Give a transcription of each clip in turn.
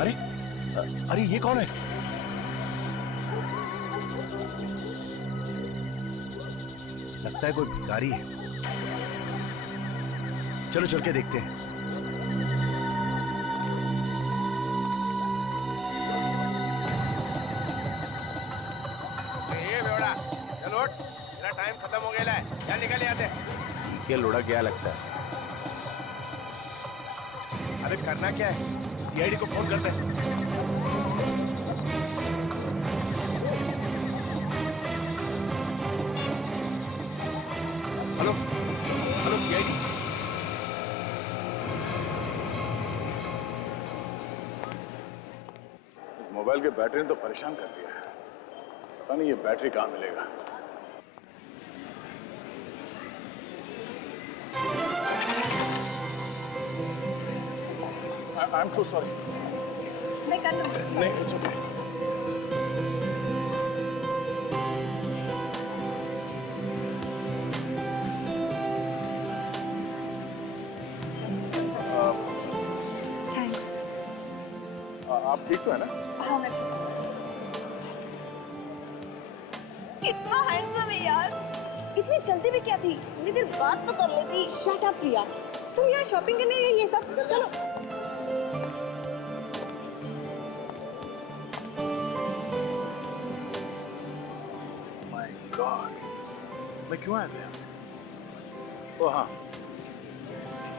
अरे अरे ये कौन है? लगता है कोई भिखारी है। चलो चल के देखते हैं। ये बेवड़ा, चल उठ, तेरा टाइम खत्म हो गया है, क्या निकल आते? ये लोड़ा क्या लगता है? अरे करना क्या है, सीआईडी को फोन करते हैं। Hello hello CID. इस मोबाइल के बैटरी ने तो परेशान कर दिया है। पता नहीं ये बैटरी कहाँ मिलेगा। I am so sorry. मैं कर लूँ। नहीं, इट्स ओके। थैंक्स। आप ठीक तो है ना? हाँ मैं ठीक हूँ। कितना हैंडसम है यार। इतनी जल्दी भी क्या थी? इतनी देर बात तो कर लेती। शट अप प्रिया। तुम यहाँ शॉपिंग करने गई ये सब? चलो। माय गॉड, मैं क्यों आया था यहाँ? ओ हाँ,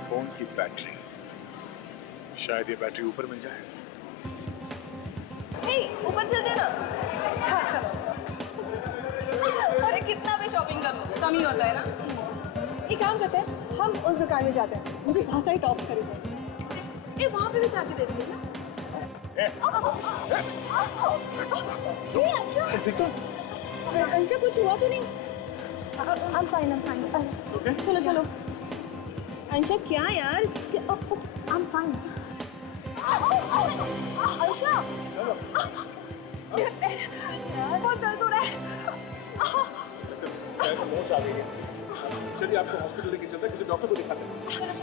फोन की बैटरी। शायद ये बैटरी ऊपर मिल जाए। हे, ऊपर चलते ना। हाँ चलो। अरे कितना भी शॉपिंग कर लो कम ही होता है ना। एक काम करते हैं, हम उस दुकान में जाते हैं। मुझे बहुत सारी टॉप खरीदने हैं। ए वहाँ पे भी जाके देखते हैं ना। अंशा कुछ हुआ तो नहीं? I'm fine. चलो चलो। अंशा क्या यार? I'm fine. अंशा बहुत दर्द हो रहा है। चलिए आपको हॉस्पिटल लेके चलते हैं, किसी डॉक्टर को दिखाते हैं। चलो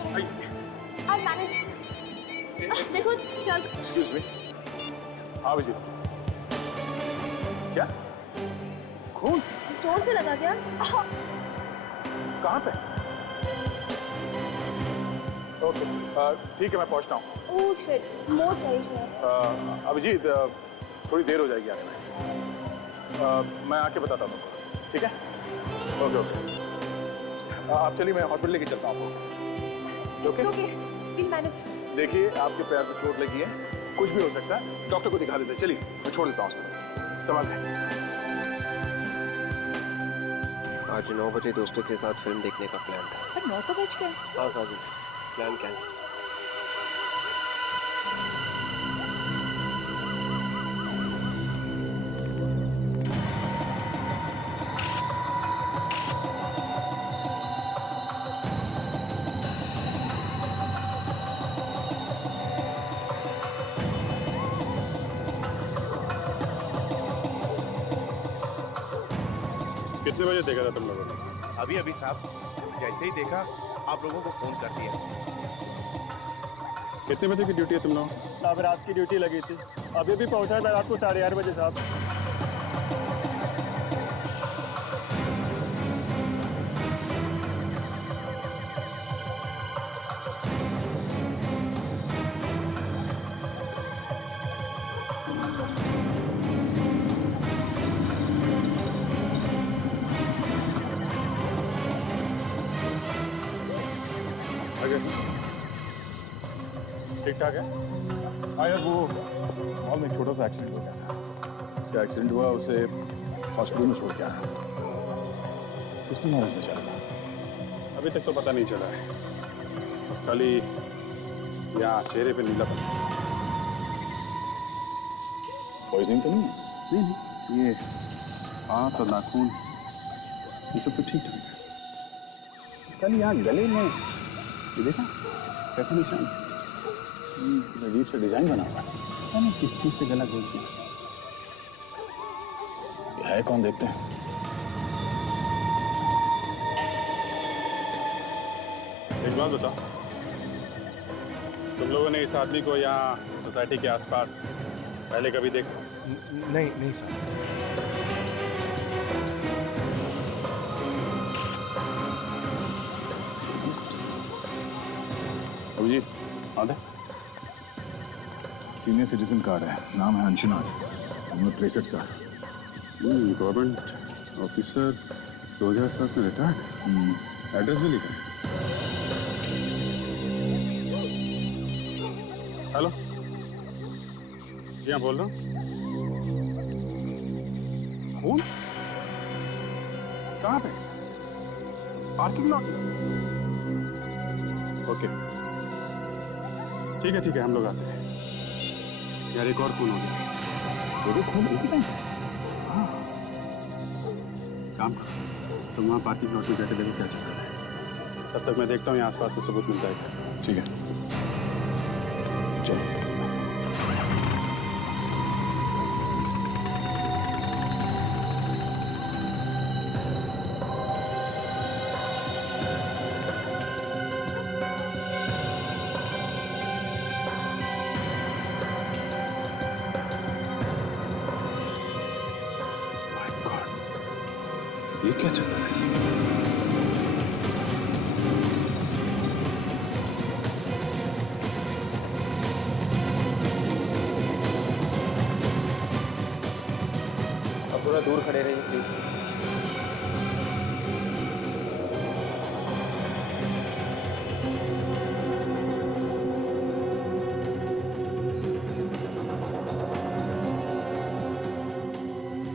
I'll manage. देखो चल। Excuse me. हाँ विजय, क्या खून जोर से लगा क्या? कहाँ पे? ओके ठीक है, मैं पहुँचता हूँ। ओह शिट, मोर चाहिए। अभिजीत थोड़ी देर हो जाएगी आने में। मैं आके बताता हूँ तुमको, ठीक है? Okay okay. आप चलिए, मैं हॉस्पिटल लेके चलता हूँ आपको। Okay we'll manage. देखिए, आपके पैर में चोट लगी है, कुछ भी हो सकता है, डॉक्टर को दिखा देते हैं। चलिए मैं छोड़ देता हूँ हॉस्पिटल। संभाल के। आज 9 बजे दोस्तों के साथ फिल्म देखने का प्लान था। पर 9 तो बज गए। हाँ साजिद, प्लान कैंसिल। कितने बजे देखा था तुम लोगों ने? अभी अभी साहब, जैसे ही देखा आप लोगों को फोन कर दिया। कितने बजे की ड्यूटी है तुम लोग? साहब रात की ड्यूटी लगी थी, अभी भी पहुंचा था रात को 8:30 बजे साहब। ठीक ठाक है। हाँ यार, वो मॉल में एक छोटा सा एक्सीडेंट हो गया था। जिससे एक्सीडेंट हुआ उसे हॉस्पिटल में छोड़ के आया। उसने मौज में चला। अभी तक तो पता नहीं चला है, बस खाली यहाँ चेहरे पे नीला पन। पॉइजनिंग तो नहीं है? नहीं, ये हाथ और नाखून ये सब तो ठीक ठाक है। इसका यहाँ गले में ये देखा कैसा निशान? अजीब सा डिजाइन बना हुआ है। पता नहीं किस चीज से गला घोल दिया। ये है कौन, देखते हैं। एक बात बता, तुम लोगों ने इस आदमी को यहाँ सोसाइटी के आसपास पहले कभी देखा? नहीं नहीं साहब। अभिजीत आदे सीनियर सिटीजन कार्ड है, नाम है अंशुनाथ, उम्र 63 साल, गवर्नमेंट ऑफिसर, 2007 में रिटायर्ड, एड्रेस भी लिखा है। हेलो जी हाँ, बोल रहा हूँ। खून कहाँ पे? पार्किंग लॉट में? ओके ठीक है हम लोग आते हैं। यार एक और खून हो गया। दो खून एक ही टाइम? हाँ काम करो, तुम वहाँ पार्किंग लॉट में जाके देखो क्या चल रहा है। तब तक मैं देखता हूँ यहाँ आसपास कुछ सबूत मिलता है क्या। ठीक है चलो। ये क्या चल रहा है? अब थोड़ा दूर खड़े रहिए प्लीज।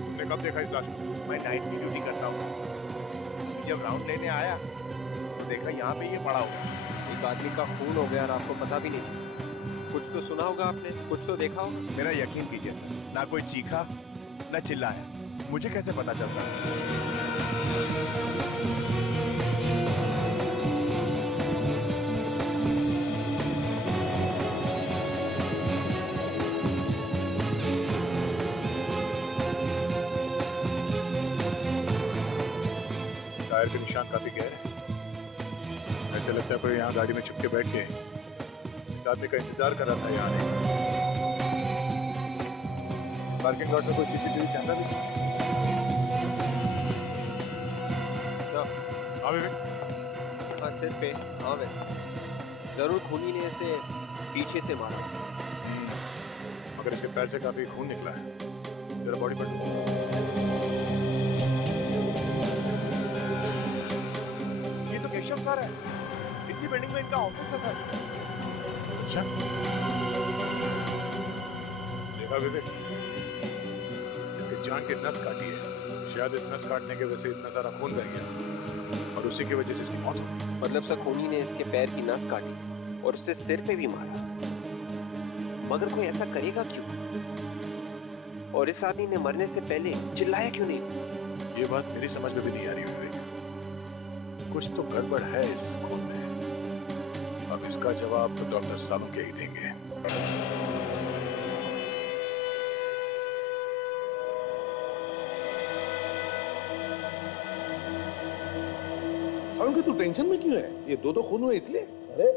तुमने कब देखा इस लाश को? मैं नाइट की ड्यूटी करता हूँ। जब राउंड लेने आया तो देखा यहाँ पे ये पड़ा हुआ। एक आदमी का खून हो गया और आपको पता भी नहीं। कुछ तो सुना होगा आपने, कुछ तो देखा होगा। मेरा यकीन कीजिए सर, ना कोई चीखा ना चिल्लाया, मुझे कैसे पता चलता? टायर के निशान काफी गहरे हैं। ऐसे लगता है कोई यहाँ गाड़ी में चिपके बैठ के इस आदमी का इंतजार कर रहा था यहाँ आने। पार्किंग लॉट में कोई सीसीटीवी कैमरा भी? हाँ विवेक। हाँ सिर पे, हाँ वैसे जरूर खूनी ने इसे पीछे से मारा। मगर इसके पैर से काफी खून निकला है। जरा बॉडी पर ये तो केशव सर है, इसी बिल्डिंग में इनका ऑफिस है सर। अच्छा देखा विवेक, इसके जान की नस काटी है। शायद इस नस काटने की वजह से इतना सारा खून बह गया और उसी की वजह से इसकी मौत हो गई। मतलब सर खूनी ने इसके पैर की नस काटी और उससे सिर पे भी मारा। मगर कोई ऐसा करेगा क्यों? और इस आदमी ने मरने से पहले चिल्लाया क्यों नहीं? ये बात मेरी समझ में भी नहीं आ रही विवेक। कुछ तो गड़बड़ है इस खून में। अब इसका जवाब तो डॉक्टर सालुंखे ही देंगे। सालुंखे तू टेंशन में क्यों है? ये दो खून हुए इसलिए? अरे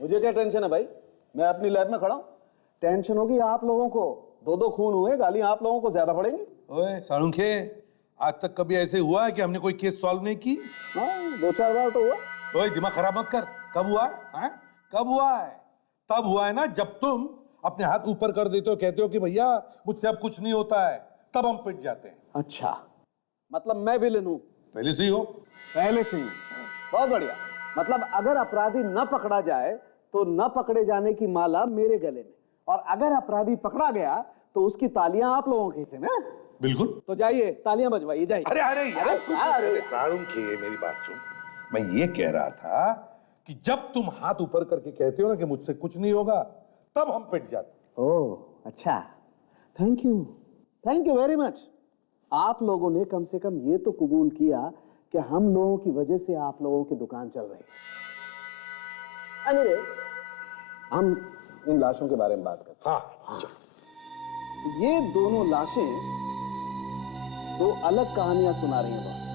मुझे क्या टेंशन है भाई, मैं अपनी लैब में खड़ा हूं। टेंशन होगी आप लोगों को, दो खून हुए, गालियां आप लोगों को ज्यादा पड़ेंगी। ओए सालुंखे, आज तक कभी ऐसे हुआ है कि हमने कोई केस सॉल्व नहीं की? हाँ 2-4 बार तो हुआ। ओए दिमाग खराब मत कर। कब हुआ है? कब हुआ है? तब हुआ है ना जब तुम अपने हाथ ऊपर कर देते हो, कहते हो कि भैया मुझसे अब कुछ नहीं होता है, तब हम पिट जाते हैं। अच्छा मतलब मैं विलन हूं? पहले से ही हो। पहले से ही। बहुत बढ़िया। मतलब अगर अपराधी न पकड़ा जाए तो न पकड़े जाने की माला मेरे गले में, और अगर अपराधी पकड़ा गया तो उसकी तालियां आप लोगों के हिस्से में। बिल्कुल। तो जाइए तालियां बजवाइए, जाइए। अरे अरे अरे सालुंखे मेरी बात सुन। मैं ये कह रहा था कि जब तुम हाथ ऊपर करके कहते हो ना कि मुझसे कुछ नहीं होगा, तब हम पिट जाते। ओह अच्छा, थैंक यू वेरी मच। आप लोगों ने कम से कम ये तो कबूल किया कि हम लोगों की वजह से आप लोगों की दुकान चल रही है। anyway, हम इन लाशों के बारे में बात करते हैं। हाँ चलो। ये दोनों लाशें दो अलग कहानियां सुना रही हैं बॉस।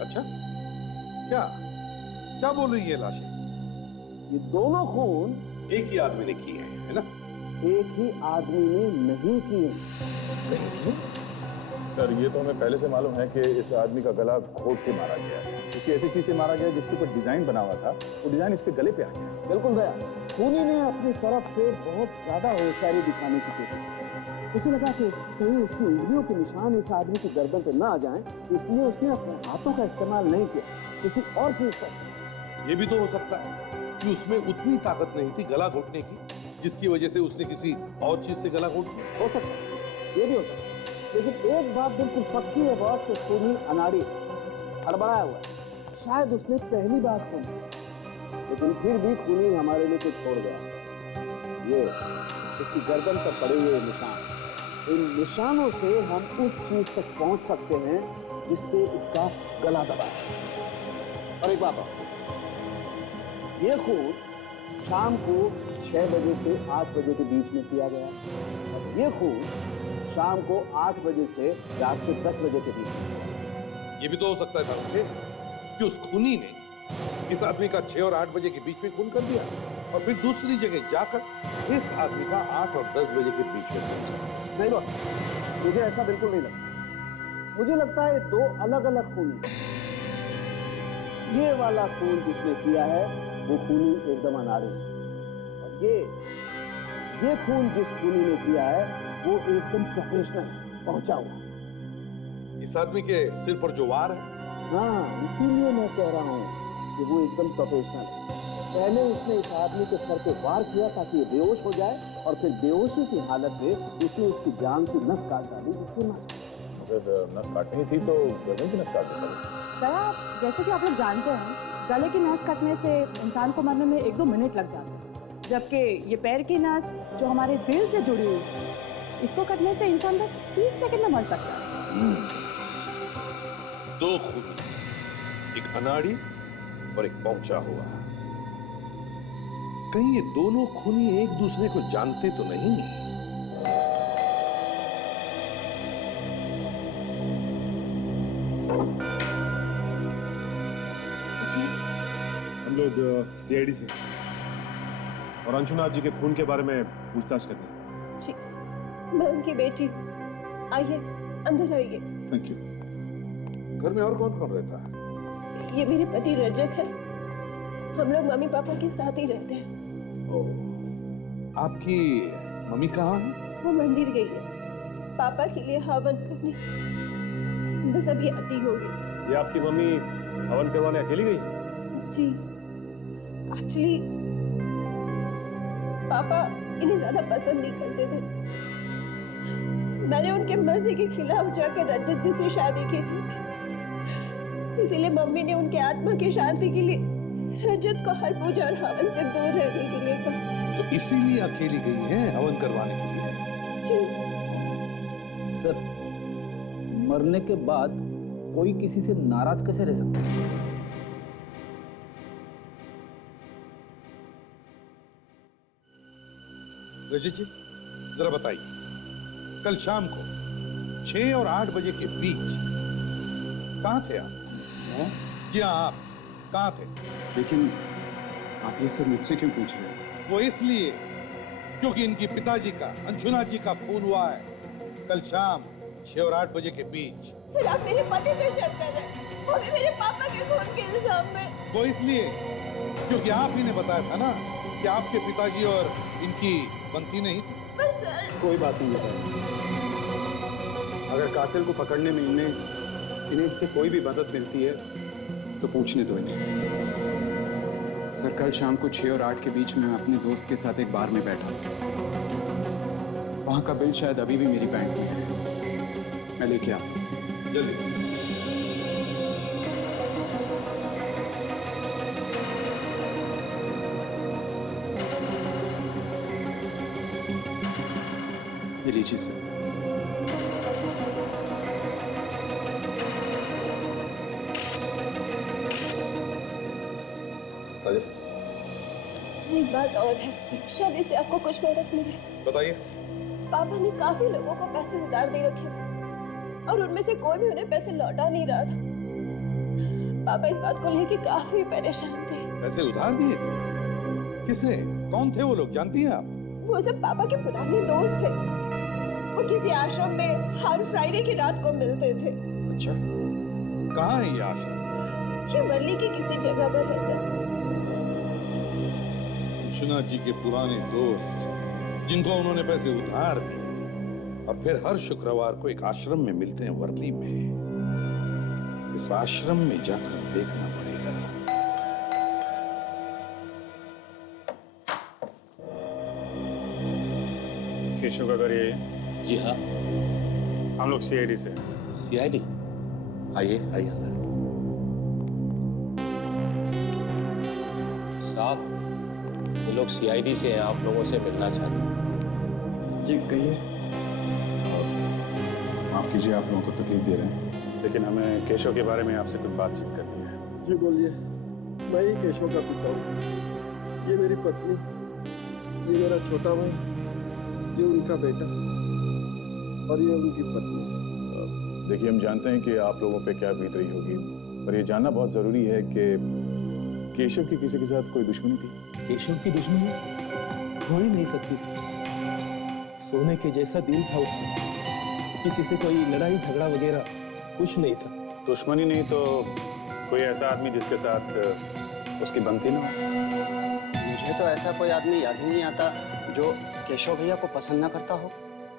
अच्छा क्या क्या बोल रही है लाशें? ये दोनों खून एक ही आदमी ने की है ना? एक ही आदमी ने नहीं किए। सर ये तो हमें पहले से मालूम है कि इस आदमी का गला घोट के मारा गया है। किसी ऐसी चीज से मारा गया जिसके ऊपर डिजाइन बना हुआ था, वो डिजाइन इसके गले पे आ गया। बिल्कुल दया, खूनी ने अपनी तरफ से बहुत ज्यादा होशियारी दिखाने की कोशिश की। उसे लगा कि कहीं उसकी उंगलियों के निशान इस आदमी की गर्दन पे ना आ जाएं, इसलिए उसने अपने हाथों का इस्तेमाल नहीं किया, किसी और चीज का। ये भी तो हो सकता है कि उसमें उतनी ताकत नहीं थी गला घोटने की, जिसकी वजह से उसने किसी और चीज से गला घोट लिया। हो सकता है, ये भी हो सकता है। लेकिन एक बात बिल्कुल पक्की है बॉस कि खूनी अनाड़ी हड़बड़ाया हुआ है। शायद उसने पहली बार खून, लेकिन फिर भी खूनी हमारे लिए कुछ छोड़ गया। ये इसकी गर्दन पर पड़े हुए निशान, इन निशानों से हम उस चीज तक पहुंच सकते हैं जिससे इसका गला दबा है। और एक बात और, ये खून शाम को 6 बजे से 8 बजे के बीच में किया गया और ये खून शाम को 8 बजे से रात के 10 बजे के बीच में। ये भी तो हो सकता है साहब कि उस खूनी ने इस आदमी का 6 और 8 बजे के बीच में खून कर दिया और फिर दूसरी जगह जाकर इस आदमी का 8 और 10 बजे के बीच में। नहीं बॉस, मुझे ऐसा बिल्कुल नहीं लगता। मुझे लगता है 2 अलग अलग खून हैं। ये वाला खून जिसने किया है वो खूनी एकदम अनाड़ी है और ये खून जिस खूनी ने किया है वो एकदम प्रोफेशनल है, पहुंचा हुआ। इस आदमी के सिर पर जो वार है, हाँ, इसीलिए मैं कह रहा हूँ कि वो एकदम प्रोफेशनल है। पहले उसने इस आदमी के सर पे वार किया ताकि ये बेहोश हो जाए और फिर बेहोशी की हालत में उसने इसकी जान की नस काट डाली जिससे मर जाए। अगर नस काटनी थी तो गर्दन की नस काट देता। दया, जैसे कि आप लोग जानते हैं, गले की नस कटने से इंसान को मरने में 1-2 मिनट लग जाते हैं, जबकि ये पैर की नस जो हमारे दिल से जुड़ी हुई है, इसको कटने से इंसान बस 30 सेकंड में मर सकता है। 2 खूनी, एक अनाड़ी और एक पहुंचा हुआ। कहीं ये दोनों खूनी एक दूसरे को जानते तो नहीं? हम लोग सीआईडी से और अंशुनाथ जी के खून के बारे में पूछताछ करते हैं। जी, मैं उनकी बेटी हूँ। आइए, अंदर आइए। Thank you. घर में और कौन कौन रहता है? ये मेरे पति रजत है। हम लोग मम्मी पापा के साथ ही रहते हैं। ओह, आपकी मम्मी कहाँ है? वो मंदिर गई है पापा के लिए हवन करने। बस अभी आती होगी। ये आपकी मम्मी हवन करवाने अकेली गई? जी, एक्चुअली पापा इन्हें ज्यादा पसंद नहीं करते थे। मैंने उनके मर्जी के खिलाफ जाकर रजत जी से शादी की थी, इसीलिए मम्मी ने उनके आत्मा की शांति के लिए रजत को हर पूजा और हवन से दूर रहने के लिए कहा। तो इसीलिए अकेली गई है हवन करवाने के लिए? जी सर, मरने के बाद कोई किसी से नाराज कैसे रह सकता है? रजत जी, जरा बताइए, कल शाम को 6 और 8 बजे के बीच कहाँ थे आप? जी हाँ, आप कहाँ थे? लेकिन आप ये सब मुझसे क्यों पूछ रहे हैं? वो इसलिए क्योंकि इनकी पिताजी का, अंशुनाथ जी का खून हुआ है कल शाम 6 और 8 बजे के बीच। सर, आप मेरे पति पे शक कर रहे हैं, वो भी मेरे पापा के खून के इल्जाम में। वो इसलिए क्योंकि आप ही ने बताया था ना कि आपके पिताजी और इनकी बनती नहीं थी। पर सर, कोई बात नहीं बताई। अगर कातिल को पकड़ने में इन्हें इससे कोई भी मदद मिलती है तो पूछने दो इन्हें। सर, कल शाम को 6 और 8 के बीच में मैं अपने दोस्त के साथ एक बार में बैठा। वहां का बिल शायद अभी भी मेरी बैंक में है। मैं लेके आता हूं। जल्दी। ये लीजिए सर। एक बात और है, शायद इससे आपको कुछ मदद मिले। बताइए। पापा ने काफी लोगों को पैसे उधार दे रखे थे और उनमें से कोई भी उन्हें पैसे लौटा नहीं रहा था। पापा इस बात को लेकर काफी परेशान थे। पैसे उधार दिए थे? किसने? कौन थे वो लोग, जानती हैं आप? वो सब पापा के पुराने दोस्त थे। वो किसी आश्रम में हर फ्राइडे की रात को मिलते थे। अच्छा, कहाँ है ये आश्रम? जी वर्ली की किसी जगह पर है सर। विश्वनाथ जी के पुराने दोस्त जिनको उन्होंने पैसे उधार दिए और फिर हर शुक्रवार को एक आश्रम में मिलते हैं वर्ली में। इस आश्रम में जाकर देखना पड़ेगा। केशव का घर ये है? जी हाँ। हम लोग सीआईडी से। सीआईडी? आइए आइए अंदर। साहब, ये लोग सीआईडी से हैं, आप लोगों से मिलना चाहते हैं। जी कहिए। माफ कीजिए आप लोगों को तकलीफ दे रहे हैं, लेकिन हमें केशव के बारे में आपसे कुछ बातचीत करनी है। जी बोलिए। मैं ही केशव का पिता हूँ। ये मेरी पत्नी, ये मेरा छोटा भाई, ये उनका बेटा और ये उनकी पत्नी। देखिए, हम जानते हैं कि आप लोगों पे क्या बीत रही होगी, पर ये जानना बहुत जरूरी है कि केशव की किसी के साथ कोई दुश्मनी थी? केशव की दुश्मनी हो ही नहीं सकती। सोने के जैसा दिल था उसका, किसी से कोई लड़ाई झगड़ा वगैरह कुछ नहीं था। दुश्मनी नहीं तो कोई ऐसा आदमी जिसके साथ उसकी बनती ना हो? मुझे तो ऐसा कोई आदमी याद ही नहीं आता जो केशव भैया को पसंद न करता हो।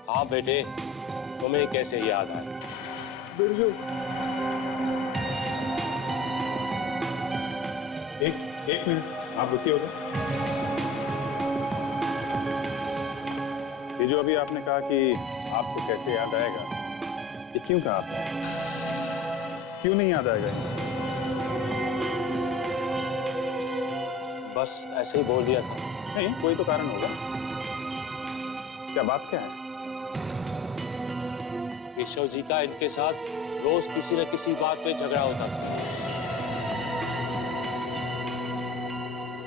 हाँ बेटे, तुम्हें कैसे याद आया? बिरजू, एक मिनट, आप रुकिए हो गए। ये जो अभी आपने कहा कि आपको कैसे याद आएगा, ये क्यों कहा आपने? क्यों नहीं याद आएगा? बस ऐसे ही बोल दिया था। नहीं, कोई तो कारण होगा। क्या बात क्या है? केशव जी का इनके साथ रोज किसी न किसी बात पे झगड़ा होता था।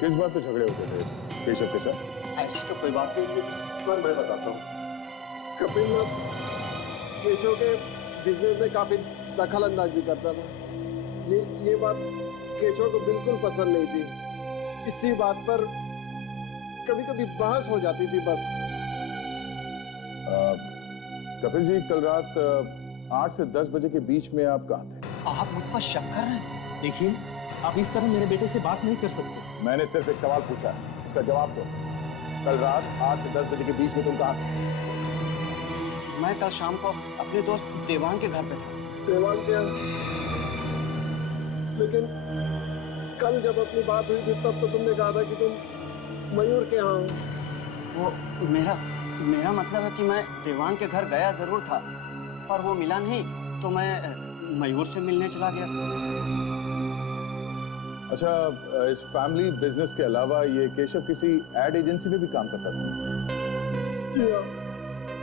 किस बात पे झगड़े होते थे केशव के साथ? ऐसी तो कोई बात नहीं थी सर मैं बताता हूँ। कपिल केशव के बिजनेस में काफी दखल अंदाजी करता था। ये बात केशव को बिल्कुल पसंद नहीं थी। इसी बात पर कभी कभी बहस हो जाती थी बस। कपिल जी, कल रात 8 से 10 बजे के बीच में आप कहाँ थे? आप मुझ पर शक कर रहे हैं? देखिए, आप इस तरह मेरे बेटे से बात नहीं कर सकते। मैंने सिर्फ एक सवाल पूछा, उसका जवाब दो। कल रात 8 से 10 बजे के बीच में तुम कहाँ थे? मैं कल शाम को अपने दोस्त देवांग के घर पे था। देवांग के यहाँ? लेकिन कल जब अपनी बात हुई थी तब तो तुमने कहा था कि तुम मयूर के यहाँ हो। वो मेरा मतलब है कि मैं देवांग के घर गया जरूर था, पर वो मिला नहीं तो मैं मयूर से मिलने चला गया। अच्छा, इस फैमिली बिजनेस के अलावा ये केशव किसी एड एजेंसी में भी काम करता था? जी हाँ,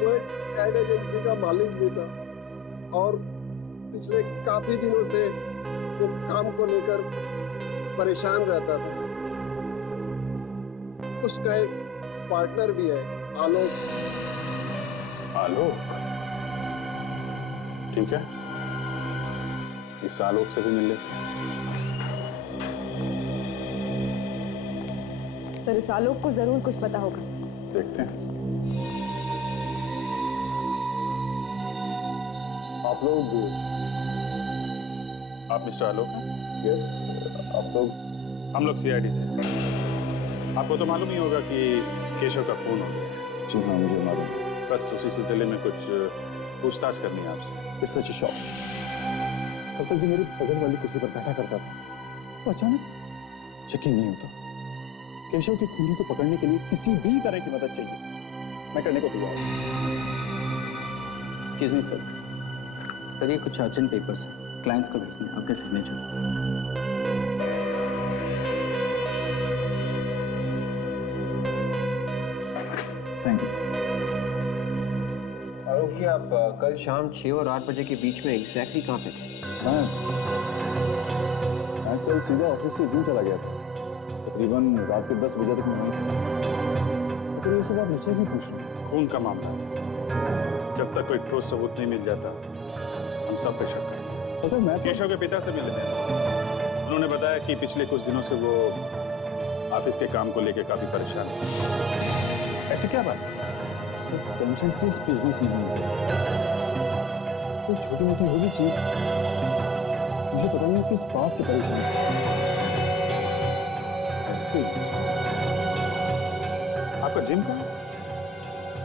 वो एक एड एजेंसी का मालिक भी था और पिछले काफी दिनों से वो काम को लेकर परेशान रहता था। उसका एक पार्टनर भी है, आलोक। आलोक? ठीक है, इस आलोक से भी मिल लेते। सर, इस आलोक को जरूर कुछ पता होगा। देखते हैं। आप मिस्टर आलोक हैं? यस। आप लोग? हम लोग सीआईडी से। आपको तो मालूम ही होगा कि केशव का खून हो गया। जी हाँ, मुझे मालूम। बस उसी सिलसिले में कुछ पूछताछ करनी है आपसे। It's such a shock. कल तक जो मेरी बगल वाली कुर्सी पर बैठा करता था, वो अचानक यकीन नहीं होता। केशव की खूनी को पकड़ने के लिए किसी भी तरह की मदद चाहिए, मैं करने को तैयार हूँ। एक्सक्यूज मी सर, ये कुछ अर्जेंट पेपर्स हैं, क्लाइंट्स को भेजने हैं, आपके signature. Thank you. Alok ji, आप कल शाम 6 और 8 बजे के बीच में एग्जैक्टली कहाँ पे थे? मैं कल सीधा ऑफिस से जिम चला गया था। तकरीबन रात के 10 बजे तक मैं वहीं था। तो ये सब आप मुझसे भी पूछ रहे हैं? खून का मामला है। जब तक कोई ठोस सबूत नहीं मिल जाता, हम सब पे शक करेंगे। तो मैं केशव के पिता से मिले थे। उन्होंने बताया कि पिछले कुछ दिनों से वो ऑफिस के काम को लेके काफी परेशान हूं। ऐसी क्या बात? सर टेंशन किस बिजनेस में है? कोई छोटी मोटी होगी चीज, मुझे पता नहीं किस बात से परेशान है। ऐसे आपका जिम कहाँ है?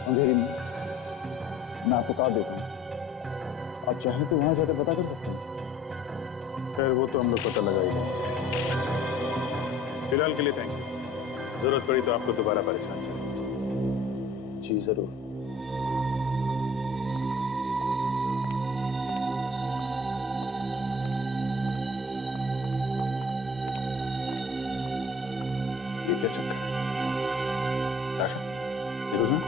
अंधेरी में मैं आपको कार्ड देता हूँ, आप चाहें तो वहां जाकर पता कर सकते हैं। खैर वो तो हम लोग पता लगा ही लेंगे। फिलहाल के लिए थैंक यू। जरूरत पड़ी तो आपको दोबारा परेशान करेंगे। जी जरूर। ये क्या चक्कर है? ताशा, देखो सुन।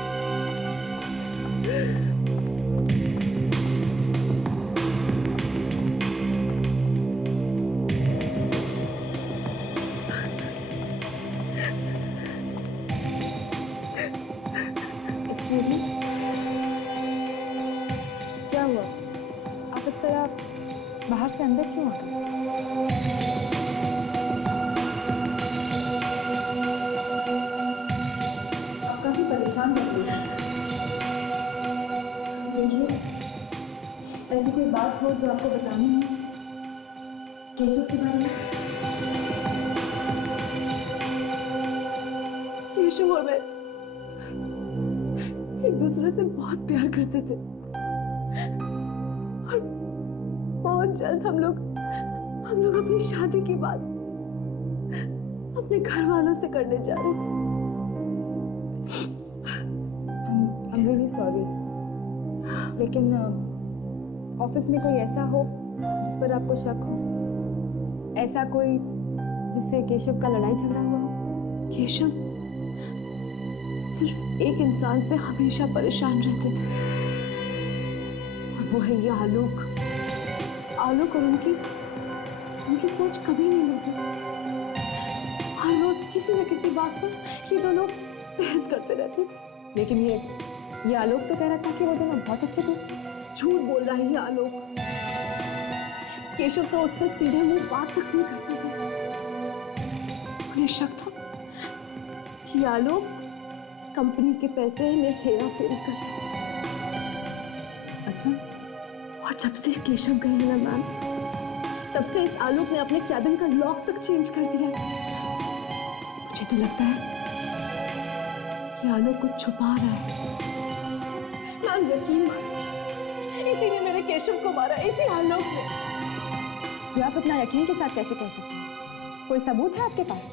एक्सक्यूज मी, क्या हुआ? आप इस तरह बाहर से अंदर क्यों आ गए? आप काफी परेशान लग रही हैं। देखिए, ऐसी कोई बात हो जो आपको बतानी है केशव के बारे में? केशव और मैं एक दूसरे से बहुत प्यार करते थे और बहुत जल्द हम लोग अपनी शादी की बात अपने घर वालों से करने जा रहे थे। I'm really sorry, लेकिन ऑफिस में कोई ऐसा हो जिस पर आपको शक हो, ऐसा कोई जिससे केशव का लड़ाई झगड़ा हुआ हो? केशव सिर्फ एक इंसान से हमेशा परेशान रहते थे और वो है ये आलोक। आलोक और उनकी सोच कभी नहीं मिलती। हर रोज किसी न किसी बात पर ये दोनों बहस करते रहते थे। लेकिन ये आलोक तो कह रहा था कि वो दोनों बहुत अच्छे दोस्त थे। झूठ बोल रहा है ये आलोक। केशव तो उससे सीधे मुंह बात तक नहीं करते थे। उन्हें शक था कि आलोक कंपनी के पैसे में हेरा फेरी कर। अच्छा, और जब से केशव गए हैं ना मैम, तब से इस आलोक ने अपने कैबिन का लॉक तक चेंज कर दिया है। मुझे तो लगता है कि आलोक कुछ छुपा रहा है। मैम यकीन मानिए, इसी ने मेरे केशव को मारा, इसी आलोक ने। ये आप इतना यकीन के साथ कैसे कह सकते हैं? कोई सबूत है आपके पास?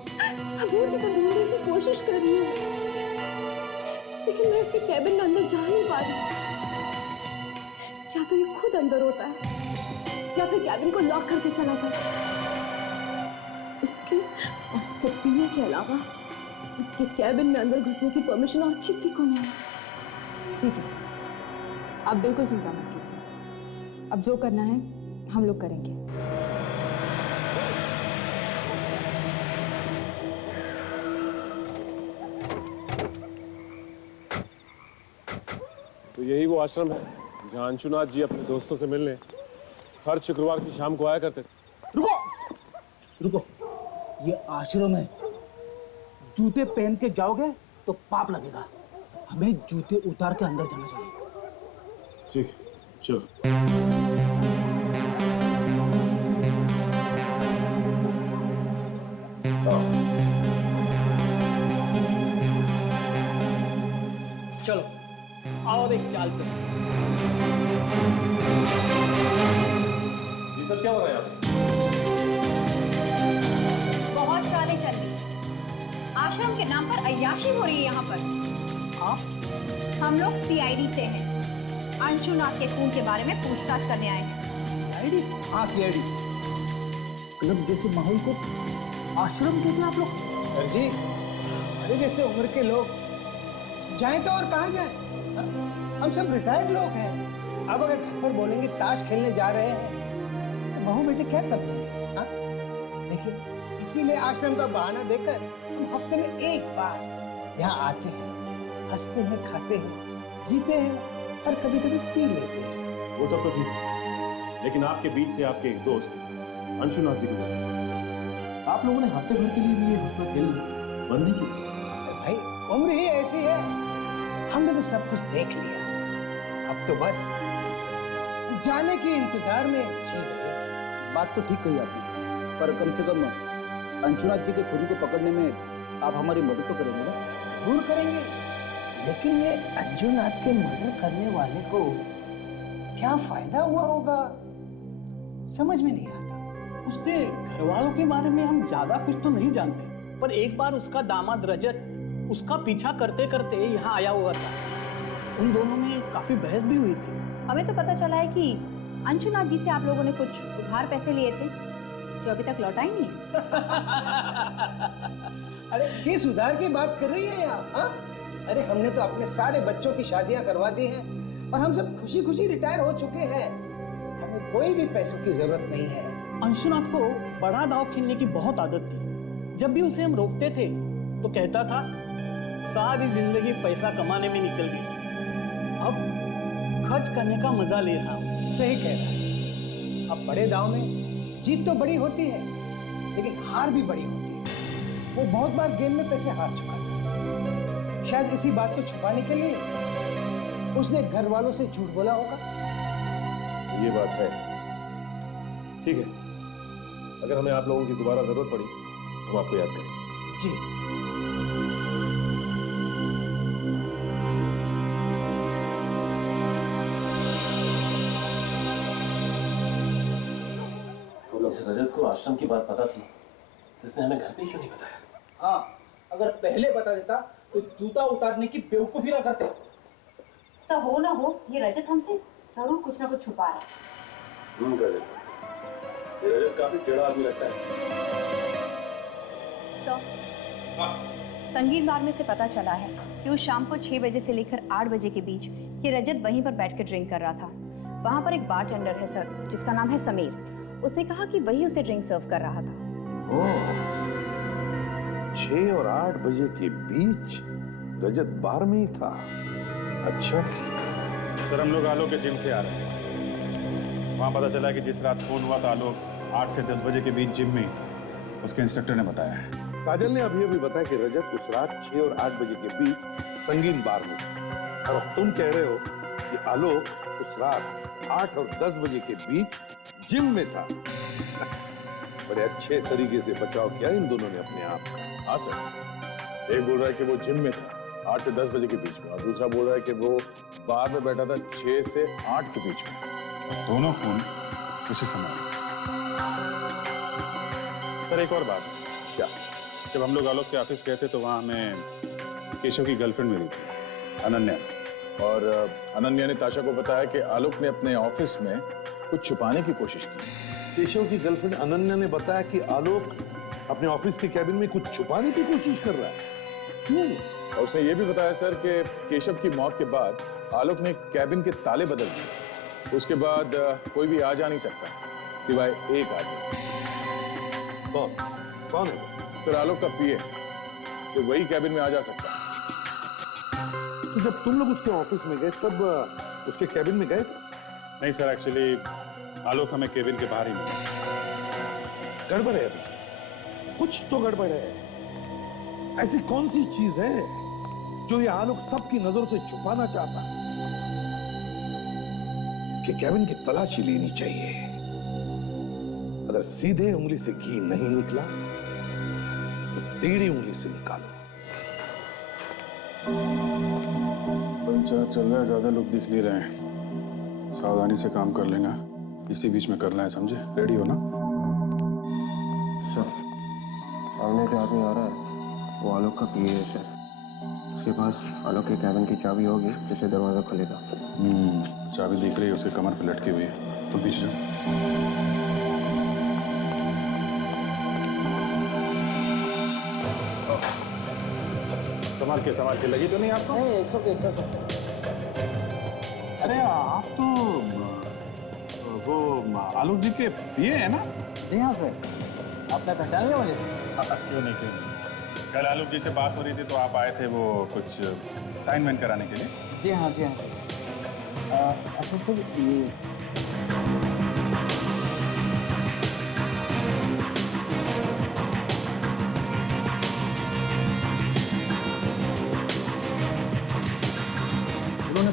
सबूत तो ढूंढने की कोशिश कर रही हूँ, लेकिन मैं उसके कैबिन में अंदर जा नहीं पा रही। या तो ये खुद अंदर होता है या फिर कैबिन को लॉक करके चला जाता है। इसके और उसके पीने के अलावा इसके कैबिन में अंदर घुसने की परमिशन और किसी को नहीं। ठीक है, आप बिल्कुल चिंता मत कीजिए। अब जो करना है हम लोग करेंगे। तो यही वो आश्रम है जहाँ अंशुनाथ जी अपने दोस्तों से मिलने हर शुक्रवार की शाम को आया करते थे। रुको रुको, ये आश्रम है। जूते पहन के जाओगे तो पाप लगेगा। हमें जूते उतार के अंदर जाना चाहिए। ठीक, चलो। चलो आओ अब एक चाल चल। ये सब क्या हो रहा है यहाँ पे? बहुत चालें चल रही। आश्रम के नाम पर अय्याशी हो रही है यहाँ पर। हम लोग सीआईडी से हैं। अंशुनाथ के खून के बारे में पूछताछ करने आए हैं। सीआईडी? हाँ सीआईडी। क्लब जैसे माहौल को आश्रम कहते हैं आप लोग? सर जी, हमारे जैसे उम्र के लोग जाएं तो और कहाँ जाएं? हम सब रिटायर्ड लोग हैं। अब अगर घर पर बोलेंगे ताश खेलने जा रहे हैं तो बहू बेटे क्या समझेंगे? हाँ? देखिए, इसीलिए आश्रम का बहाना देकर हम हफ्ते में एक बार यहाँ आते हैं, हंसते हैं, खाते हैं, जीते हैं और कभी कभी पी लेते हैं। वो सब तो ठीक है, लेकिन आपके बीच से आपके एक दोस्त अंशुनाथ जी गुजरे। आप लोगों ने हफ्ते भर के लिए भी ये हंसना खेल लिया। बंद नहीं की? भाई उम्र ही ऐसी है, हमने तो सब कुछ देख लिया, अब तो बस जाने के इंतजार में जी रहे। बात तो ठीक कही आपने, पर कम से कम अंशुनाथ जी के खूनी को पकड़ने में आप हमारी मदद तो करेंगे ना? जरूर करेंगे, लेकिन ये अंजुनाथ के मर्डर करने वाले को क्या फायदा हुआ होगा, समझ में नहीं आता। उसके घर वालों के बारे में हम ज्यादा कुछ तो नहीं जानते, पर एक बार उसका दामाद रजत उसका पीछा करते करते यहाँ आया हुआ था। उन दोनों में काफी बहस भी हुई थी। हमें तो पता चला है कि अंशुनाथ जी से आप लोगों ने कुछ उधार पैसे लिए थे जो अभी तक लौटाए नहीं है। अरे किस उधार की बात कर रही है आप? हाँ? अरे हमने तो अपने सारे बच्चों की शादियां करवा दी हैं और हम सब खुशी खुशी रिटायर हो चुके हैं, हमें कोई भी पैसों की जरूरत नहीं है। अंशुनाथ को बड़ा दाव खेलने की बहुत आदत थी। जब भी उसे हम रोकते थे तो कहता था सारी जिंदगी पैसा कमाने में निकल गई, अब खर्च करने का मजा ले रहा हूँ। सही कह रहा है, अब बड़े दाव में जीत तो बड़ी होती है लेकिन हार भी बड़ी होती है। वो बहुत बार गेम में पैसे हार चुका था, शायद इसी बात को छुपाने के लिए उसने घर वालों से झूठ बोला होगा। ये बात है। ठीक है, अगर हमें आप लोगों की दोबारा जरूरत पड़ी तो हम आपको याद करेंगे। जी। इस रजत को आश्रम की बात पता थी, इसने हमें घर पे क्यों नहीं बताया? हाँ, अगर पहले बता देता तो जूता उतारने की बेवकूफी ना करते। सब हो ना हो, ये रजत हमसे जरूर कुछ ना कुछ छुपा रहा है। रजत, ये रजत काफी टेढ़ा आदमी लगता है। संगीत बार में से पता चला है कि उस शाम को 6 बजे से लेकर 8 बजे के बीच ये रजत वहीं पर बैठ कर ड्रिंक कर रहा था। वहां पर एक बारटेंडर है सर, जिसका नाम है समीर। उसने कहा कि वही उसे ड्रिंक सर्व कर रहा था। ओह, 6 और 8 बजे के बीच रजत बार में ही था। अच्छा सर, हम लोग आलोक के जिम से आ रहे हैं। वहाँ पता चला कि जिस रात फोन हुआ था आलोक 8 से 10 बजे के बीच जिम में ही था, उसके इंस्ट्रक्टर ने बताया है। काजल ने अभी बताया कि रजत उस रात 6 और 8 बजे के बीच संगीन बार में था। और अब तुम कह रहे हो कि आलोक उस रात 8 और 10 बजे के बीच जिम में था। बड़े अच्छे तरीके से बचाव किया इन दोनों ने अपने आप का। हाँ सर, एक बोल रहा है कि वो जिम में था 8 से 10 बजे के बीच में, और दूसरा बोल रहा है कि वो बार में बैठा था 6 से 8 के बीच में। दोनों फोन उसी समय। सर एक और बात। क्या? जब हम लोग आलोक के ऑफिस गए थे तो वहाँ हमें केशव की गर्लफ्रेंड मिली थी, अनन्या। और अनन्या ने ताशा को बताया कि आलोक ने अपने ऑफिस में कुछ छुपाने की कोशिश की। केशव की गर्लफ्रेंड अनन्या ने बताया कि आलोक अपने ऑफिस के कैबिन में कुछ छुपाने की कोशिश कर रहा है। और उसने ये भी बताया सर कि केशव की मौत के बाद आलोक ने कैबिन के ताले बदल दिए। उसके बाद कोई भी आ जा नहीं सकता सिवाय एक आदमी। कौन है? सर आलोक का पीए, सिर्फ वही कैबिन में आ जा सकता। तो जब तुम लोग उसके ऑफिस में गए तब उसके कैबिन में गए? नहीं सर, एक्चुअली आलोक हमें केबिन के बाहर ही मिला। गड़बड़ है अभी, कुछ तो गड़बड़ है। ऐसी कौन सी चीज है जो ये आलोक सबकी नजरों से छुपाना चाहता है? इसके कैबिन की तलाशी लेनी चाहिए। अगर सीधे उंगली से घी नहीं निकला तो टेढ़ी उंगली से निकालो। पंचायत चल रहा है, ज्यादा लोग दिख नहीं रहे हैं। सावधानी से काम कर लेना, इसी बीच में करना है, समझे? रेडी हो ना? सर, सामने जो आदमी आ रहा है वो आलोक का पीए है सर। उसके पास आलोक के कैबिन की चाबी होगी जिससे दरवाजा खुलेगा। चाबी दिख रही है, उसके कमर पे लटकी हुई है। तो पीछे जाओ। संभाल के लगी तो नहीं आपको? अरे आप तो वो आलोक जी के पीए है ना? जी हाँ सर, आपने पहचान लिया मुझे? क्यों नहीं। कल आलोक जी से बात हो रही थी तो आप आए थे वो कुछ असाइनमेंट कराने के लिए। जी हाँ जी हाँ। अच्छा सर, ये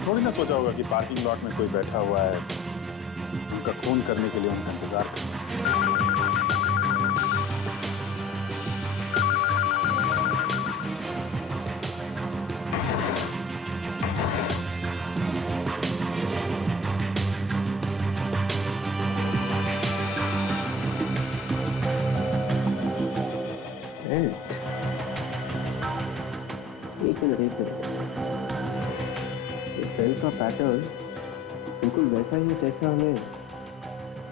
थोड़ी ना सोचा होगा कि पार्किंग लॉट में कोई बैठा हुआ है, उनका खून करने के लिए उनका इंतजार कर। एक मिनट बेल्ट का पैटर्न बिल्कुल वैसा ही है जैसा हमें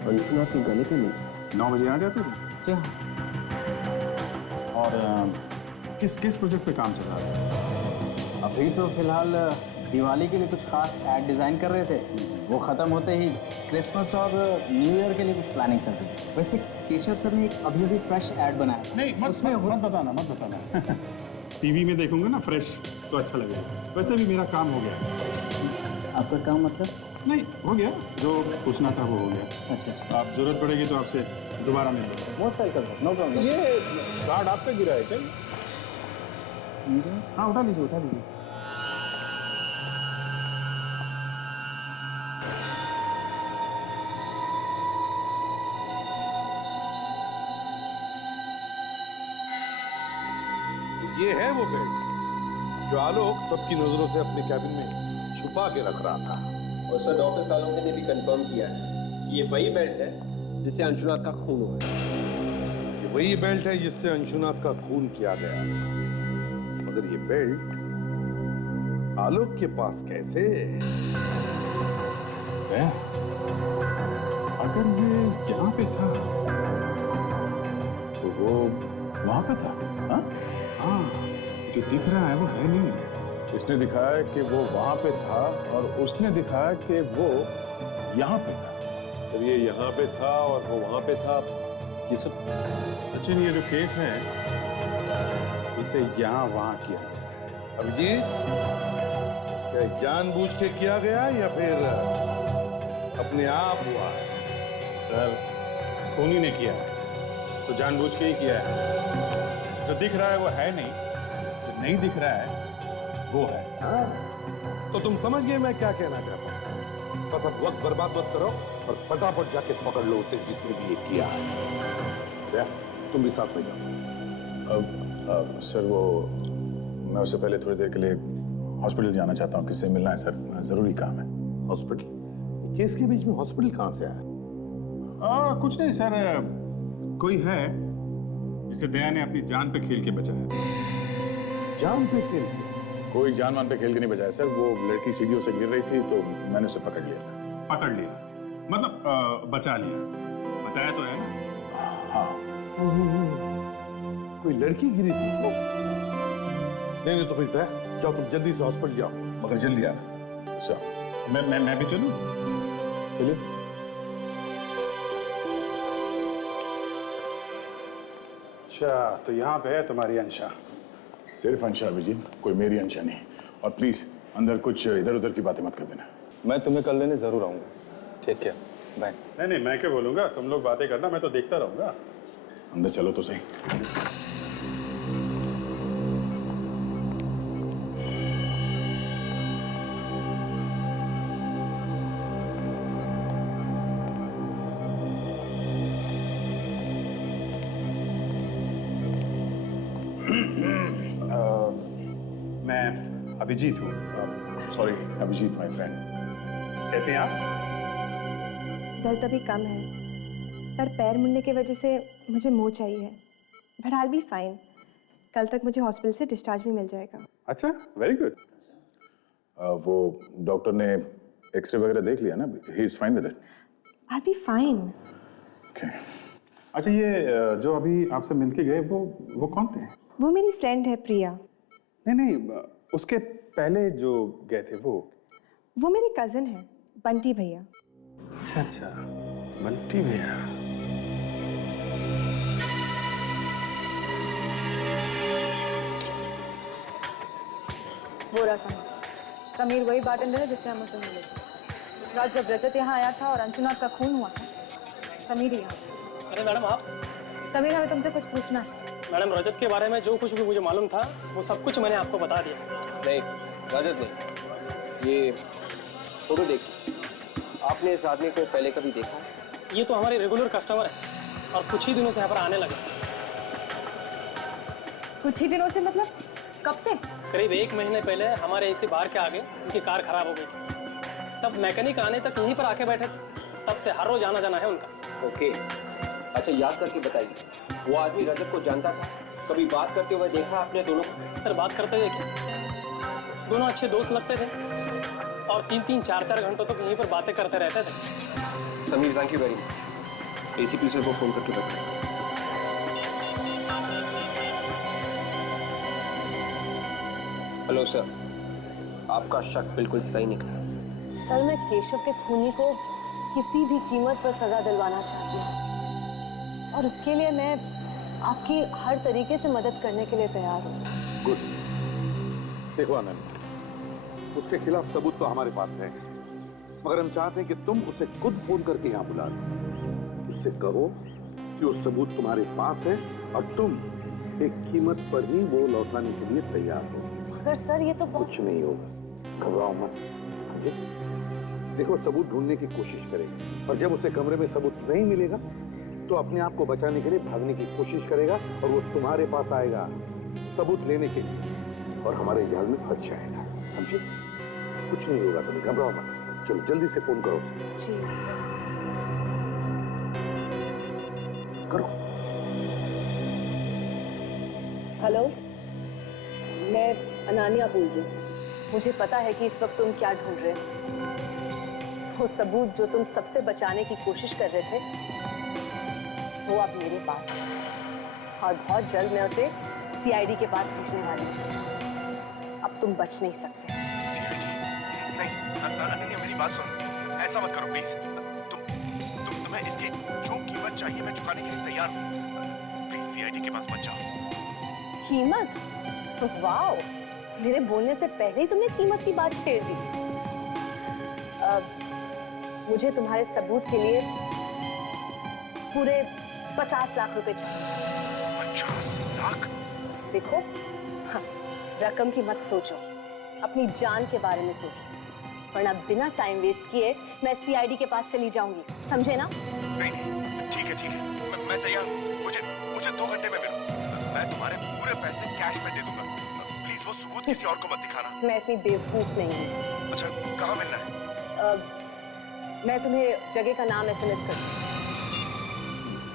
अंशुनाथ के गले पे मिला। 9 बजे आ जाते थे। जी हाँ। और किस प्रोजेक्ट पे काम चल रहा था? अभी तो फिलहाल दिवाली के लिए कुछ खास एड डिजाइन कर रहे थे, वो खत्म होते ही क्रिसमस और न्यू ईयर के लिए कुछ प्लानिंग चल रही थी। वैसे केशव सर ने अभी फ्रेश एड बनाया। नहीं मत बताना टीवी में देखूंगा ना फ्रेश तो अच्छा लगेगा। वैसे भी मेरा काम हो गया। आपका काम मतलब? नहीं हो गया, जो पूछना था वो हो गया। अच्छा। आप जरूरत पड़ेगी तो आपसे दोबारा मिल लो। Most welcome, no problem. ये कार्ड आप पे गिरा है क्या? हाँ उठा लीजिए। ये है वो बेल्ट जो आलोक सबकी नजरों से अपने कैबिन में छुपा के रख रहा था। और सर डॉक्टर सालोंके ने भी कंफर्म किया है कि ये वही बेल्ट है जिससे अंशुनाथ का खून हुआ है। ये वही बेल्ट है जिससे अंशुनाथ का खून किया गया। मगर ये बेल्ट आलोक के पास कैसे? अगर ये यहाँ पे था तो वो वहां पे था। हाँ, जो दिख रहा है वो है नहीं। इसने दिखाया कि वो वहां पे था और उसने दिखाया कि वो यहाँ पे था। सर ये यहाँ पे था और वो वहां पे था, ये सब सचिन ये जो केस है इसे यहाँ वहां किया गया। अभिजीत, क्या जानबूझ के किया गया या फिर अपने आप हुआ? सर खूनी ने किया है तो जानबूझ के ही किया है। जो दिख रहा है वो है नहीं, जो नहीं दिख रहा है वो है। तो तुम समझ गए मैं क्या कहना चाहता हूँ। बस अब वक्त बर्बाद मत करो और फटाफट जाके पकड़ लो उसे जिसने भी ये किया है। तुम भी साथ में जाओ। अब सर वो मैं उससे पहले थोड़ी देर के लिए हॉस्पिटल जाना चाहता हूँ। किससे मिलना है सर? जरूरी काम है। हॉस्पिटल? केस के बीच में हॉस्पिटल कहाँ से आया? कुछ नहीं सर, कोई है जिसे दया ने अपनी जान पे खेल के बचाया। जान पे खेल? कोई जान मान पे खेल के नहीं बचाया सर। वो लड़की सीढ़ियों से गिर रही थी तो मैंने उसे पकड़ लिया। मतलब बचा लिया। बचाया तो है ना? हाँ। कोई लड़की गिरी थी? नहीं तो फिर तय जाओ, तुम जल्दी से हॉस्पिटल जाओ, मगर जल्दी आना। अच्छा मैं भी चलूं? चलिए। अच्छा तो यहाँ पे है तुम्हारी अंशा। सिर्फ अंशा अभिजीत, कोई मेरी अंशा नहीं। और प्लीज अंदर कुछ इधर उधर की बातें मत कर देना। मैं तुम्हें कल लेने जरूर आऊंगा। ठीक है, बाय। नहीं मैं क्या बोलूंगा, तुम लोग बातें करना, मैं तो देखता रहूंगा। अंदर चलो तो सही। मैं अभिजीत हूँ। Sorry Abhijeet my friend. कैसे हैं आप? दर्द अभी कम है, पर पैर मुड़ने की वजह से मुझे मोह चाहिए। But I will be fine. कल तक मुझे हॉस्पिटल से डिस्चार्ज भी मिल जाएगा। अच्छा, वेरी गुड। वो डॉक्टर ने एक्सरे वगैरह देख लिया ना? He is fine with it. I will be fine. Okay. अच्छा ये जो अभी आपसे मिलके गए वो कौन थे? वो मेरी फ्रेंड है प्रिया। नहीं उसके पहले जो गए थे वो मेरी कजिन है, बंटी भैया। अच्छा बंटी भैया। वो रहा समीर वही बार्टेंडर है जिससे हम उसे मिले थे। इस रात जब रजत यहाँ आया था और अंशुनाथ का खून हुआ था, समीर ही यहाँ। अरे मैडम आप? समीर हमें तुमसे कुछ पूछना है। मैडम रजत के बारे में जो कुछ भी मुझे मालूम था वो सब कुछ मैंने आपको बता दिया। नहीं रजत नहीं, ये फोटो देखिए, आपने इस आदमी को पहले कभी देखा है? ये तो हमारे रेगुलर कस्टमर है और कुछ ही दिनों से यहाँ पर आने लगे। कुछ ही दिनों से मतलब कब से? करीब 1 महीने पहले हमारे इसी बार के आगे उनकी कार खराब हो गई थी। सब मैकेनिक आने तक यहीं पर आके बैठे थे, तब से हर रोज आना जाना है उनका। ओके, अच्छा याद करके बताइए, वो आदमी रजत को जानता था? कभी बात करते हुए देखा आपने दोनों को? सर बात करते हुए क्या, दोनों अच्छे दोस्त लगते थे और 3-3, 4-4 घंटों तक यहीं पर बातें करते रहते थे। Sameer, thank you very much. ACP sir को फोन करके बताइए। हेलो सर, आपका शक बिल्कुल सही निकला। सर मैं केशव के खूनी को किसी भी कीमत पर सजा दिलवाना चाहती हूँ और उसके लिए मैं आपकी हर तरीके से मदद करने के लिए तैयार हूँ। गुड। देखो आनंद, उसके खिलाफ सबूत तो हमारे पास है, मगर हम चाहते हैं कि तुम उसे खुद फोन करके यहाँ बुला लो। उससे कहो कि वो सबूत तुम्हारे पास है और तुम एक कीमत पर ही वो लौटाने के लिए तैयार हो। मगर सर ये तो कुछ नहीं होगा, घबराओ मत। देखो, सबूत ढूंढने की कोशिश करेगा और जब उसे कमरे में सबूत नहीं मिलेगा तो अपने आप को बचाने के लिए भागने की कोशिश करेगा और वो तुम्हारे पास आएगा सबूत लेने के लिए और हमारे जाल में फंस जाएगा, समझे? कुछ नहीं होगा, तुम्हें घबराओ मत। चलो जल्दी से फोन करो उसे। जी सर। करो। हेलो, मैं अनान्या बोल रही हूँ। मुझे पता है कि इस वक्त तुम क्या ढूंढ रहे हो। वो सबूत जो तुम सबसे बचाने की कोशिश कर रहे थे वो अब मेरे पास है और बहुत जल्द मैं उसे सीआईडी के पास भेजने वाली हूँ। अब तुम बच नहीं सकते। नहीं, अनन्या मेरी बात सुनो, ऐसा मत करो प्लीज। तुम्हें इसकी जो कीमत चाहिए मैं चुकाने के लिए तैयार हूँ। प्लीज सीआईडी के पास मत जाओ। कीमत? वाओ, मेरे बोलने से पहले ही तुमने कीमत की बात छेड़ दी। मुझे तुम्हारे सबूत के लिए पूरे 50 लाख रुपए चाहिए। 50 लाख? देखो, हाँ, रकम की मत सोचो, अपनी जान के बारे में सोचो, वरना बिना टाइम वेस्ट किए मैं सीआईडी के पास चली जाऊंगी, समझे ना? नहीं, ठीक है, मैं तैयार हूँ। मुझे 2 घंटे में मिलो। मैं तुम्हारे पूरे पैसे कैश में दे दूंगा। प्लीज वो सबूत किसी और को मत दिखाना। मैं इतनी बेवकूफ नहीं हूँ। अच्छा, कहाँ मिलना है? मैं तुम्हें जगह का नाम एसएमएस कर दूँ।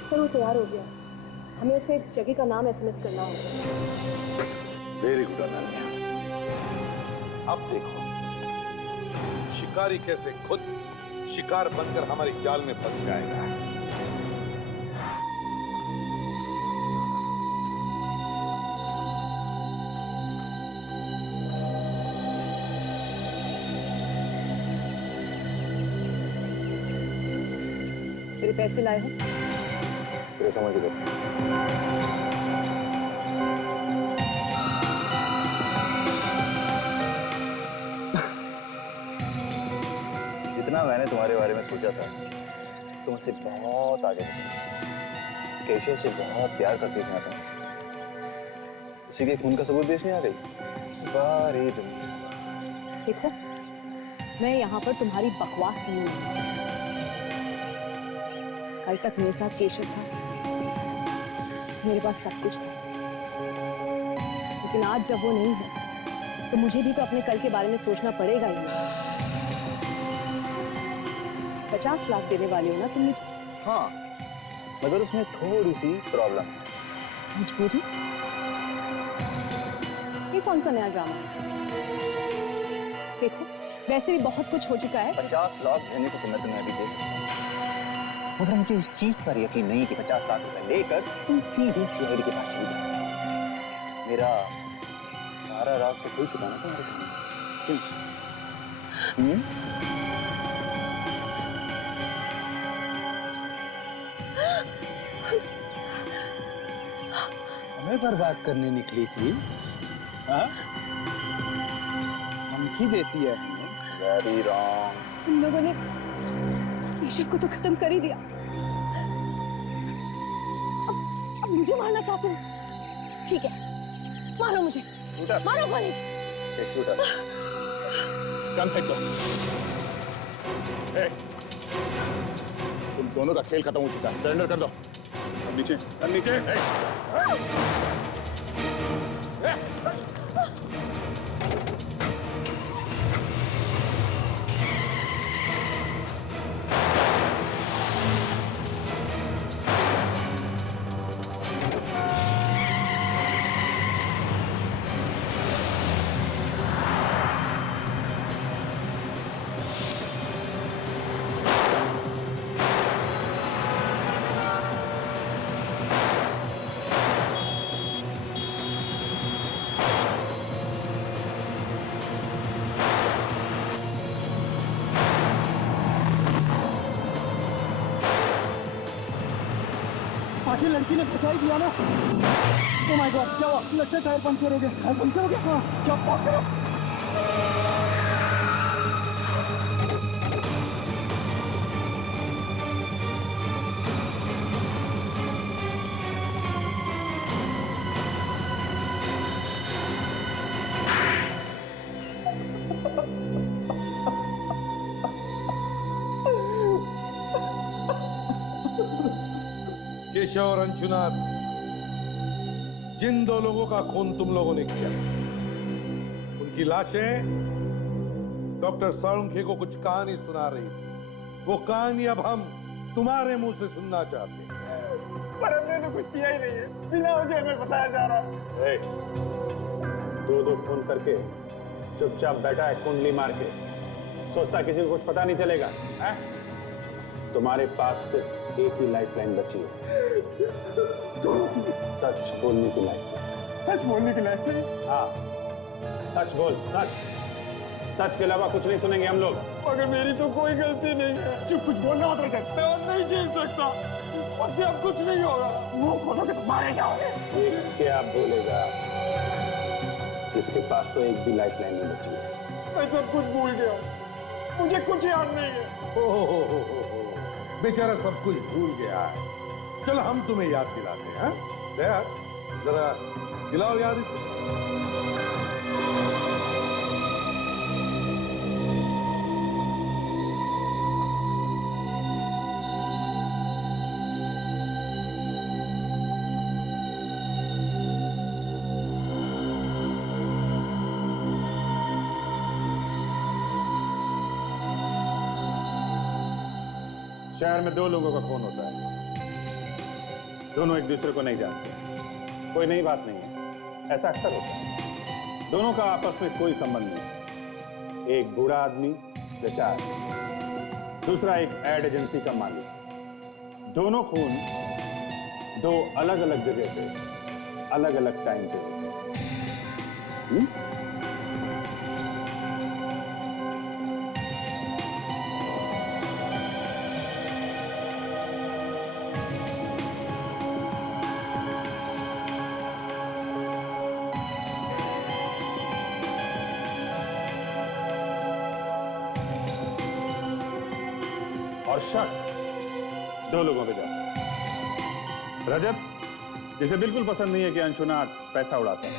सर वो तैयार हो गया, हमें उसे एक जगह का नाम एसएमएस करना होगा। Very good Ananya. अब देखो शिकारी कैसे खुद शिकार बनकर हमारे जाल में फंस जाएगा। मेरे पैसे लाए हो? तेरे समझ लो। जितना मैंने तुम्हारे बारे में सोचा था, तुम मुझसे बहुत आगे थे। केशव से बहुत प्यार करती थी तुम। उसी के खून का सबूत बेचने आ गई। बारी दुनिया। देखो, मैं यहाँ पर तुम्हारी बकवास नहीं हूँ। कल तक मेरे साथ केशव था, मेरे पास सब कुछ था, लेकिन आज जब वो नहीं है तो मुझे भी तो अपने कल के बारे में सोचना पड़ेगा ही। 50 लाख देने वाली हो ना तुम मुझे? हाँ, मगर उसमें थोड़ी सी प्रॉब्लम है। मजबूरी? ये कौन सा नया ड्रामा है? देखो, वैसे भी बहुत कुछ हो चुका है। 50 लाख देने को मैं तुम्हें अभी दे सकता हूं, मगर मुझे इस चीज पर यकीन नहीं कि 50 लाख रुपए लेकर तुम सीधे सीआईडी के पास चली जाओ। मेरा सारा राज तो खुल चुका ना तुम्हारे सामने। हमें बर्बाद करने निकली थी? हाँ? धमकी देती है हमें? Very wrong. तुम लोगों ने केशव को तो खत्म कर ही दिया, अब मुझे मारना चाहते हो? ठीक है, मारो मुझे, मारो गोली। शूटर। गन फेंक दो। तुम दोनों का खेल खत्म हो चुका है, सरेंडर कर दो। अब नीचे, अब नीचे। आखिर लड़की ने बचाई दिया ना। ओह माय गॉड, क्या हुआ? लगता है टायर पंचर हो गया। टायर पंचर हो गया? हाँ, क्या बात कर रहे हो? केशव और अंशुनाथ, जिन दो लोगों का खून तुम लोगों ने किया, उनकी लाशें डॉक्टर साळुंखे को कुछ कहानी सुना रही थी। वो कहानी अब हम तुम्हारे मुंह से सुनना चाहते हैं। पर हमने तो कुछ किया ही नहीं है, बिना जेल में फंसाया जा रहा है। दो फोन करके चुपचाप बैठा है कुंडली मार के, सोचता किसी को कुछ पता नहीं चलेगा है? तुम्हारे पास सिर्फ एक ही लाइफलाइन बची है। सच बोलने की लाइफलाइन। सच बोलने की लाइफलाइन? हाँ, सच बोल, सच। सच के अलावा कुछ नहीं सुनेंगे हम लोग। मगर मेरी तो कोई गलती नहीं है। जो कुछ बोलना होता है मैं और नहीं झेल सकता। मुझसे अब कुछ नहीं होगा। मुंह खोलोगे तो मारे जाओगे। ये क्या बोलेगा? इसके पास तो एक भी लाइफलाइन नहीं बची है। मैं सब कुछ भूल गया, मुझे कुछ याद नहीं है। हो, बेचारा सब कुछ भूल गया है। चलो हम तुम्हें याद दिलाते हैं। दया, जरा दिलाओ याद इसे। शहर में दो लोगों का खून होता है, दोनों एक दूसरे को नहीं जानते। कोई नई बात नहीं है, ऐसा अक्सर होता है। दोनों का आपस में कोई संबंध नहीं। एक बूढ़ा आदमी रिटायर, दूसरा एक एड एजेंसी का मालिक। दोनों खून दो अलग अलग जगह पे अलग अलग टाइम पे होते हैं। और शक दो लोगों पे जाता है। रजत, जिसे बिल्कुल पसंद नहीं है कि अंशुनाथ पैसा उड़ाता है।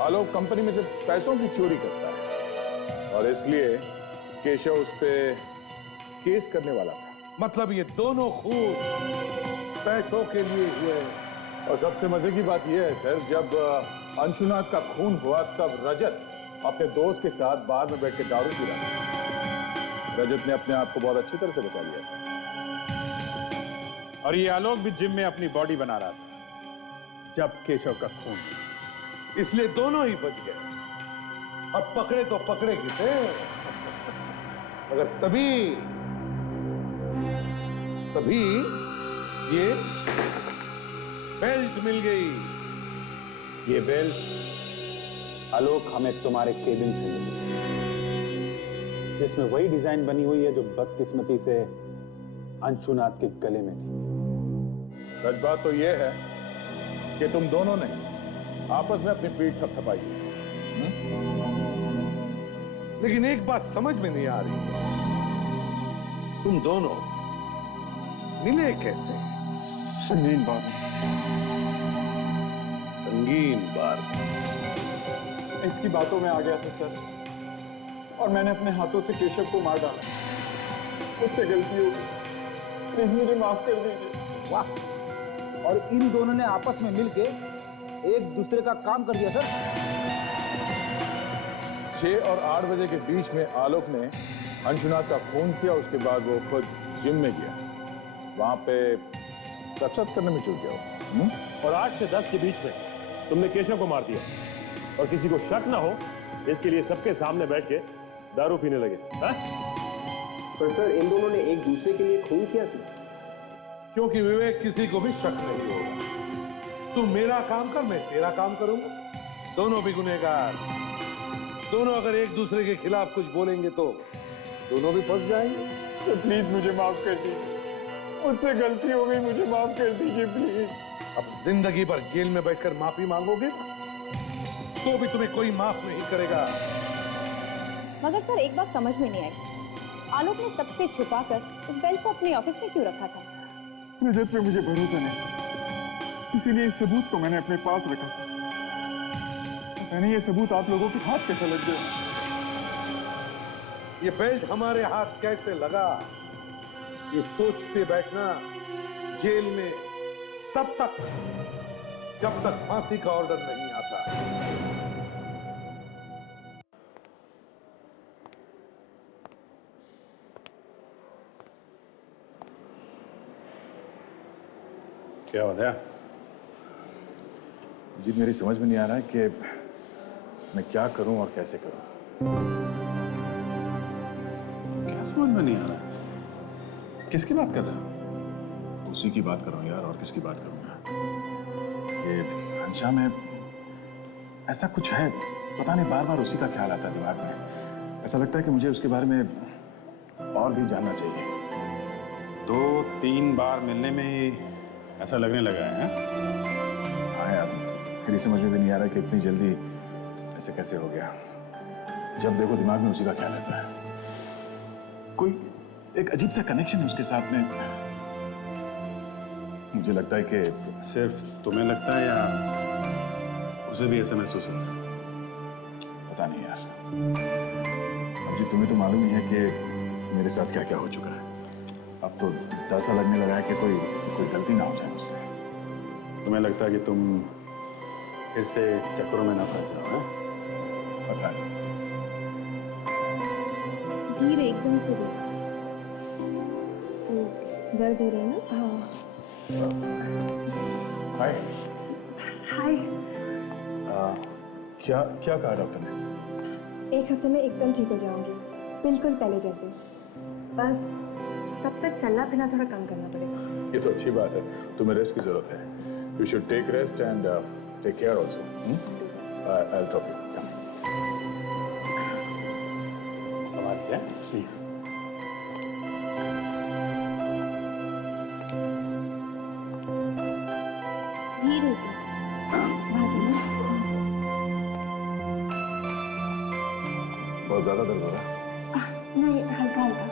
आलोक कंपनी में से पैसों की चोरी करता है और इसलिए केशव उस पे केस करने वाला था। मतलब ये दोनों खून पैसों के लिए हुए। और सबसे मजे की बात यह है सर, जब अंशुनाथ का खून हुआ तब रजत अपने दोस्त के साथ बार में बैठ के दारू पी रहा था। रजत ने अपने आप को बहुत अच्छी तरह से बचा लिया सर। और ये आलोक भी जिम में अपनी बॉडी बना रहा था जब केशव का खून, इसलिए दोनों ही बच गए। अब पकड़े तो पकड़े किसे, मगर तभी ये बेल्ट मिल गई। ये बेल्ट आलोक हमें तुम्हारे केबिन से मिली, जिसमें वही डिजाइन बनी हुई है जो बदकिस्मती से अंशुनाथ के गले में थी। सच बात तो यह है कि तुम दोनों ने आपस में अपनी पीठ थपथपाई। लेकिन एक बात समझ में नहीं आ रही, तुम दोनों मिले कैसे? संगीन बात। संगीन बात। इसकी बातों में आ गया था सर, और मैंने अपने हाथों से केशव को मार डाला। मुझसे गलती हो गई, प्लीज मुझे माफ कर दीजिए। वाह, और इन दोनों ने आपस में मिलके एक दूसरे का काम कर दिया सर। 6 और 8 बजे के बीच में आलोक ने अंशुनाथ का फोन किया, उसके बाद वो खुद जिम में गया, वहां पे कसरत करने में चूक गया। और 8 से 10 के बीच में तुमने केशव को मार दिया और किसी को शक ना हो इसके लिए सबके सामने बैठ के दारू पीने लगे। हाँ? पर सर इन दोनों ने एक दूसरे के लिए खून किया था। क्योंकि विवेक किसी को भी शक नहीं होगा। तू मेरा काम कर, मैं तेरा काम करूंगा, दोनों भी गुनहगार। दोनों अगर एक दूसरे के खिलाफ कुछ बोलेंगे तो दोनों भी फंस जाएंगे। तो प्लीज मुझे माफ कर दीजिए, मुझसे गलती हो गई, मुझे माफ कर दीजिए प्लीज। अब जिंदगी भर जेल में बैठकर माफी मांगोगे तो भी तुम्हें कोई माफ नहीं करेगा। मगर सर एक बात समझ में नहीं आई, आलोक ने सबसे छुपाकर उस बेल्ट को अपने ऑफिस में क्यों रखा था? रजत पे मुझे भरोसा नहीं, इसीलिए इस सबूत को मैंने अपने पास रखा था। पता नहीं ये सबूत आप लोगों के हाथ कैसे लग गया। ये बेल्ट हमारे हाथ कैसे लगा, ये सोचते बैठना जेल में तब तक जब तक फांसी का ऑर्डर नहीं आता। क्या हो गया? जी मेरी समझ में नहीं आ रहा है कि मैं क्या करूं और कैसे करूं। क्या समझ में नहीं आ रहा है? किसकी बात कर रहे हो? उसी की बात कर रहा हूं यार, और किसकी बात करूंगा? ये अंशा में ऐसा कुछ है, पता नहीं, बार बार उसी का ख्याल आता है दिमाग में। ऐसा लगता है कि मुझे उसके बारे में और भी जानना चाहिए। 2-3 बार मिलने में ही ऐसा लगने लगा है? हाँ यार, मेरी समझ में भी नहीं आ रहा कि इतनी जल्दी ऐसे कैसे हो गया। जब देखो दिमाग में उसी का ख्याल आता है। कोई एक अजीब सा कनेक्शन है उसके साथ में। मुझे लगता है कि सिर्फ तुम्हें लगता है या उसे भी ऐसा महसूस हो रहा है? पता नहीं यार। अब जी तुम्हें तो मालूम ही है कि मेरे साथ क्या क्या हो चुका है। अब तो डर सा लगने लगा है कि कोई गलती ना हो जाए मुझसे। तुम्हें लगता है कि तुम फिर से चक्करों में ना फंस जाओ? पता नहीं। धीरे, एकदम से दर्द हो रहा है ना? हाँ। हाय। हाय। क्या कहा डॉक्टर ने? 1 हफ्ते में एकदम ठीक हो जाऊंगी, बिल्कुल पहले जैसे। बस तब तक चलना फिरना थोड़ा कम करना पड़ेगा। ये तो अच्छी बात है, तुम्हें रेस्ट की जरूरत है। You should take rest and take care also. I will drop you. संभालिए प्लीज। धीरे से। बहुत ज्यादा दर्द हो रहा है? नहीं, हल्का हल्का।